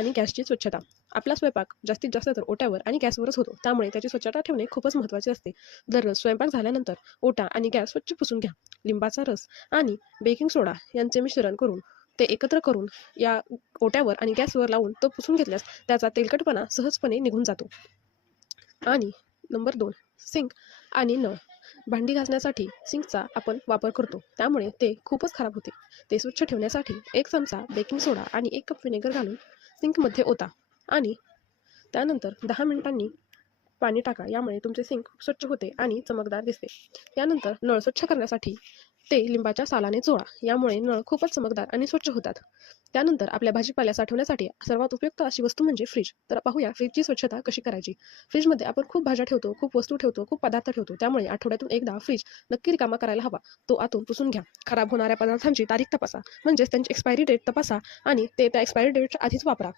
आणि गॅसची स्वच्छता. आपला स्वयंपाक जास्तीत जास्त तर ओट्यावर आणि गॅसवरच होतो, त्यामुळे त्याची स्वच्छता ठेवणे खूपच महत्त्वाचे असते. दररोज स्वयंपाक झाल्यानंतर ओटा आणि गॅस स्वच्छ पुसून घ्या. लिंबाचा रस आणि बेकिंग सोडा यांचे मिश्रण करून ते एकत्र करून या ओट्यावर आणि गॅसवर लावून तो पुसून घेतल्यास त्याचा तेलकटपणा सहजपणे निघून जातो. आणि नंबर 2, सिंक आणि नळ. भांडी घासण्यासाठी सिंकचा आपण वापर करतो, त्यामुळे ते खूपच खराब होते. ते स्वच्छ ठेवण्यासाठी 1 चमचा बेकिंग सोडा आणि 1 कप व्हिनेगर घालून सिंकमध्ये ओता आणि त्यानंतर 10 मिनिटांनी पाणी टाका. यामुळे तुमचे सिंक स्वच्छ होते आणि चमकदार दिसते. यानंतर नळ स्वच्छ करण्यासाठी ते लिंबाच्या सालाने चोळा. यामुळे नळ खूपच चमकदार आणि स्वच्छ होतात. त्यानंतर आपल्या भाजीपाला साठवण्यासाठी सर्वात उपयुक्त अशी वस्तू म्हणजे फ्रीज. तर पाहूया फ्रीजची स्वच्छता कशी करायची. फ्रीजमध्ये आपण खूप भाज्या ठेवतो, खूप वस्तू ठेवतो, खूप पदार्थ ठेवतो. त्यामुळे आठवड्यातून एकदा फ्रीज नक्की रिकामा करायला हवा. तो आतून पुसून घ्या. खराब होणाऱ्या पदार्थांची तारीख तपासा, म्हणजेच त्यांची एक्सपायरी डेट तपासा आणि ते त्या एक्सपायरी डेटच्या आधीच वापरा.